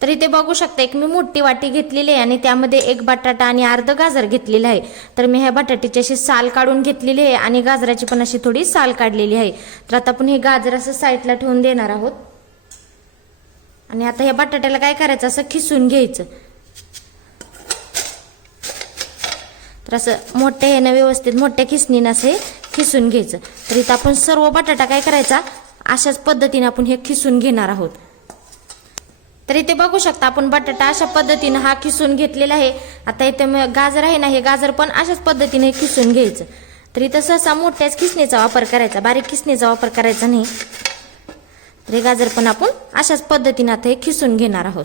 तर इथे बघू शकता एक मी मोठी वाटी घेतलेली आहे आणि त्यामध्ये एक बटाटा आणि अर्ध गाजर घेतलेलं आहे। तर मी ह्या बटाट्याची अशी साल काढून घेतलेली आहे आणि गाजराची पण अशी थोडी साल काढलेली आहे। तर आता आपण हे गाजर असं साईडला ठेवून देणार आहोत आणि आता ह्या बटाट्याला काय करायचं असं खिसून घ्यायचं। तर असं मोठ्या ह्यानं व्यवस्थित मोठ्या खिसणीनं असं खिसून घ्यायचं। तर इथं आपण सर्व बटाटा काय करायचा अशाच पद्धतीने आपण हे खिसून घेणार आहोत। तर इथे बघू शकता आपण बटाटा अशा पद्धतीने हा खिसून घेतलेला आहे। आता इथे गाजर आहे ना, हे गाजर पण अशाच पद्धतीने खिसून घ्यायचं। तर इथं सहसा मोठ्याच खिसणीचा वापर करायचा, बारीक खिसणीचा वापर करायचा नाही। तर हे गाजर पण आपण अशाच पद्धतीने आता हे खिसून घेणार आहोत।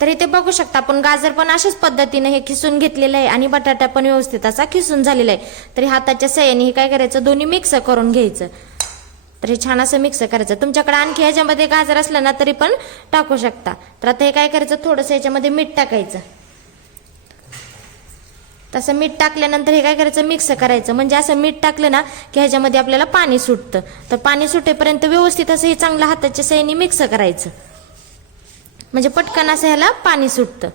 तर इथे बघू शकता आपण गाजर पण अशाच पद्धतीने हे खिसून घेतलेलं आहे आणि बटाटा पण व्यवस्थित असा खिसून झालेला आहे। तर हाताच्या साहाय्याने हे काय करायचं दोन्ही मिक्स करून घ्यायचं। तर हे छान असं मिक्स करायचं। तुमच्याकडे आणखी ह्याच्यामध्ये गाजर असलं ना तरी पण टाकू शकता। तर आता हे काय करायचं थोडंसं ह्याच्यामध्ये मीठ टाकायचं। तसं मीठ टाकल्यानंतर हे काय करायचं मिक्स करायचं। म्हणजे असं मीठ टाकलं ना की ह्याच्यामध्ये आपल्याला पाणी सुटतं। तर पाणी सुटेपर्यंत व्यवस्थित असं हे चांगलं हाताच्या साहाय्याने मिक्स करायचं, म्हणजे पटकन असं ह्याला पाणी सुटतं।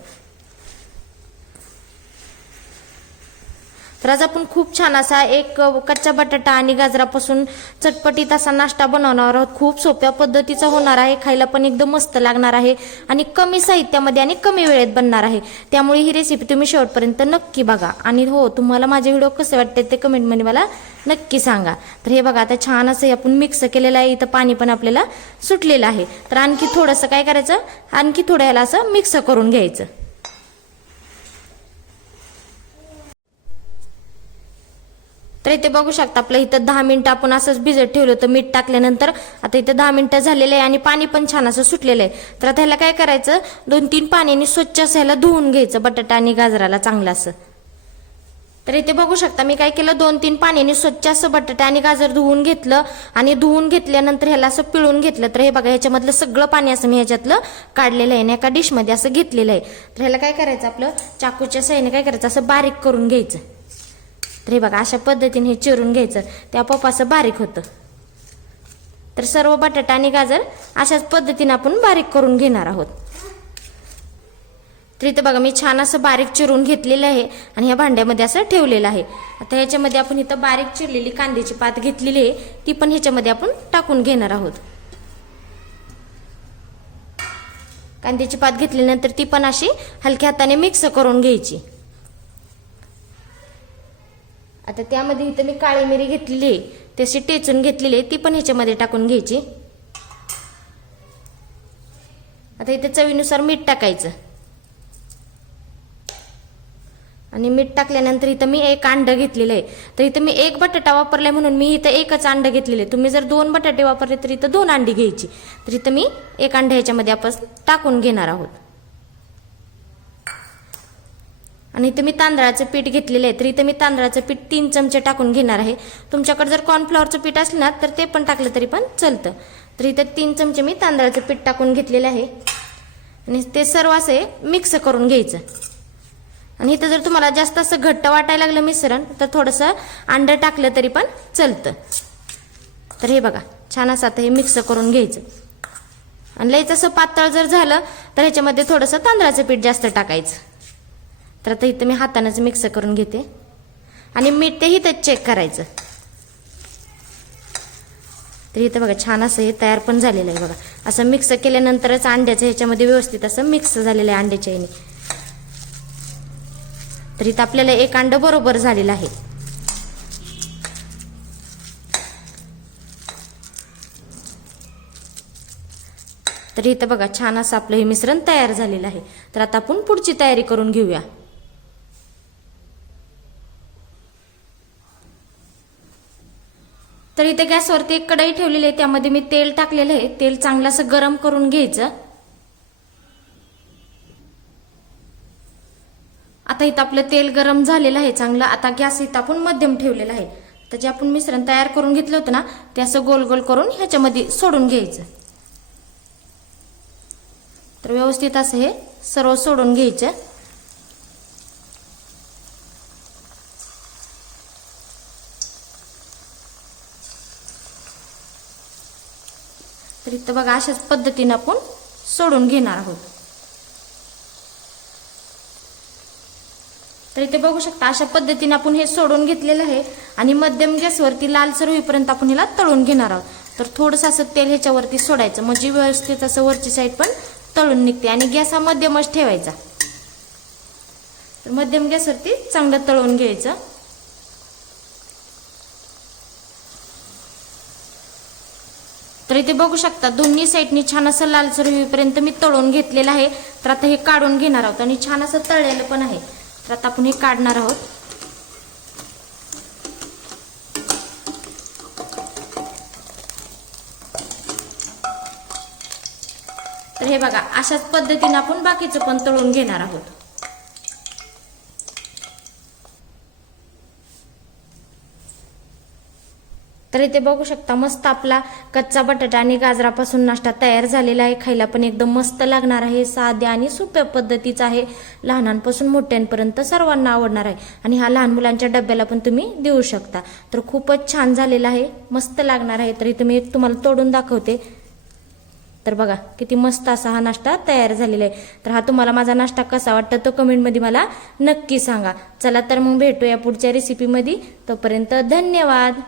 तर आज आपण खूप छान असा एक कच्चा बटाटा आणि गाजरापासून चटपटीत असा नाश्ता बनवणार आहोत। खूप सोप्या पद्धतीचा होणार आहे, खायला पण एकदम मस्त लागणार आहे आणि कमी साहित्यामध्ये आणि कमी वेळेत बनणार आहे। त्यामुळे ही रेसिपी तुम्ही शेवटपर्यंत नक्की बघा आणि हो तुम्हाला माझे व्हिडिओ कसे वाटते ते कमेंटमध्ये मला नक्की सांगा। तर हे बघा आता छान असं आपण मिक्स केलेलं आहे, इथं पाणी पण आपल्याला सुटलेलं आहे। तर आणखी थोडंसं काय करायचं आणखी थोडं याला असं मिक्स करून घ्यायचं। तर इथे बघू शकता आपलं इथं 10 मिनिटं आपण असंच भिजत ठेवलं होतं मीठ टाकल्यानंतर। आता इथं 10 मिनिटं झालेलं आहे आणि पाणी पण छान असं सुटलेलं आहे। तर आता ह्याला काय करायचं 2-3 पाण्याने स्वच्छ असं ह्याला धुवून घ्यायचं बटाटा आणि गाजराला चांगलं असं। तर इथे बघू शकता मी काय केलं 2-3 पाण्याने स्वच्छ असं बटाटा आणि गाजर धुवून घेतलं आणि धुवून घेतल्यानंतर ह्याला असं पिळून घेतलं। तर हे बघा ह्याच्यामधलं सगळं पाणी असं मी ह्याच्यातलं काढलेलं आहे आणि एका डिशमध्ये असं घेतलेलं आहे। तर ह्याला काय करायचं आपलं चाकूच्या साहाय्याने काय करायचं असं बारीक करून घ्यायचं। तर हे बघा अशा पद्धतीने हे चिरून घ्यायचं, ते आपोआप असं बारीक होतं। तर सर्व बटाटा आणि गाजर अशाच पद्धतीने आपण बारीक करून घेणार आहोत। तर इथं बघा मी छान असं बारीक चिरून घेतलेलं आहे आणि ह्या भांड्यामध्ये असं ठेवलेलं आहे। आता ह्याच्यामध्ये आपण इथं बारीक चिरलेली कांद्याची पात घेतलेली आहे, ती पण ह्याच्यामध्ये आपण टाकून घेणार आहोत। कांद्याची पात घेतल्यानंतर ती पण अशी हलक्या हाताने मिक्स करून घ्यायची। आता त्यामध्ये इथं मी काळी मिरी घेतलेली आहे, त्याची टेचून घेतलेली आहे, ती पण ह्याच्यामध्ये टाकून घ्यायची। आता इथे चवीनुसार मीठ टाकायचं आणि मीठ टाकल्यानंतर इथं मी एक अंडं घेतलेलं आहे। तर इथं मी एक बटाटा वापरलाय म्हणून मी इथं एकच अंडं घेतलेलं आहे। तुम्ही जर 2 बटाटे वापरले तर इथं 2 अंडी घ्यायची। तर इथं मी एक अंडं ह्याच्यामध्ये आपण टाकून घेणार आहोत आणि इथं मी तांदळाचं पीठ घेतलेलं आहे। तर इथं मी तांदळाचं पीठ 3 चमचे टाकून घेणार आहे। तुमच्याकडे जर कॉर्नफ्लॉवरचं पीठ असलं ना तर ते पण टाकलं तरी पण चालतं। तर इथं 3 चमचे मी तांदळाचं पीठ टाकून घेतलेलं आहे आणि ते सर्व असे मिक्स करून घ्यायचं। आणि इथं जर तुम्हाला जास्त असं घट्ट वाटायला लागलं मिश्रण तर थोडंसं अंडं टाकलं तरी पण चालतं। तर हे बघा छान असं आता हे मिक्स करून घ्यायचं आणि लयच असं पातळ जर झालं तर ह्याच्यामध्ये थोडंसं तांदळाचं पीठ जास्त टाकायचं। तर आता इथं मी हातानेच मिक्स करून घेते आणि मीठ ते इथंच चेक करायचं। तर इथं बघा छान असं हे तयार पण झालेलं आहे। बघा असं मिक्स केल्यानंतरच अंड्याचं ह्याच्यामध्ये व्यवस्थित असं मिक्स झालेलं आहे अंड्याच्या ह्याने। तर इथं आपल्याला एक अंडं बरोबर झालेलं आहे। तर इथं बघा छान असं आपलं हे मिश्रण तयार झालेलं आहे। तर आता आपण पुढची तयारी करून घेऊया। तर इथे गॅसवरती एक कढई ठेवलेली आहे, त्यामध्ये मी तेल टाकलेलं आहे। तेल चांगलं असं गरम करून घ्यायचं। आता इथं आपलं तेल गरम झालेलं आहे चांगलं। आता गॅस इथं आपण मध्यम ठेवलेला आहे। तर जे आपण मिश्रण तयार करून घेतलं होतं ना ते असं गोल गोल करून ह्याच्यामध्ये सोडून घ्यायचं। तर व्यवस्थित असं हे सर्व सोडून घ्यायचं। तर इथं बघा अशाच पद्धतीने आपण सोडून घेणार आहोत. तर इथे बघू शकता अशा पद्धतीने आपण हे सोडून घेतलेलं आहे आणि मध्यम गॅसवरती लालसर होईपर्यंत आपण ह्याला तळून घेणार आहोत. तर थोडंसं असं तेल ह्याच्यावरती सोडायचं म्हणजे व्यवस्थित असं वरची साईड पण तळून निघते आणि गॅस हा मध्यमच ठेवायचा. तर मध्यम गॅसवरती चांगलं तळून घ्यायचं. तर इथे बघू शकता दोन्ही साईडनी छान असं लालसर होईपर्यंत मी तळून घेतलेलं आहे. तर आता हे काढून घेणार आहोत आणि छान असं तळलेलं पण आहे. तर आता आपण हे काढणार आहोत. तर हे बघा अशाच पद्धतीने आपण बाकीचं पण तळून घेणार आहोत. तर इथे बघू शकता मस्त आपला कच्चा बटाटा आणि गाजरापासून नाश्ता तयार झालेला आहे. खायला पण एकदम मस्त लागणार आहे. साध्या आणि सोप्या पद्धतीचा आहे. लहानांपासून मोठ्यांपर्यंत सर्वांना आवडणार आहे आणि हा लहान मुलांच्या डब्याला पण तुम्ही देऊ शकता. तर खूपच छान झालेला आहे, मस्त लागणार आहे. तर इथे मी तुम्हाला तोडून दाखवते. तर बघा किती मस्त असा हा नाश्ता तयार झालेला आहे. तर हा तुम्हाला माझा नाश्ता कसा वाटतो तो कमेंटमध्ये मला नक्की सांगा. चला तर मग भेटूया पुढच्या रेसिपीमध्ये. तोपर्यंत धन्यवाद.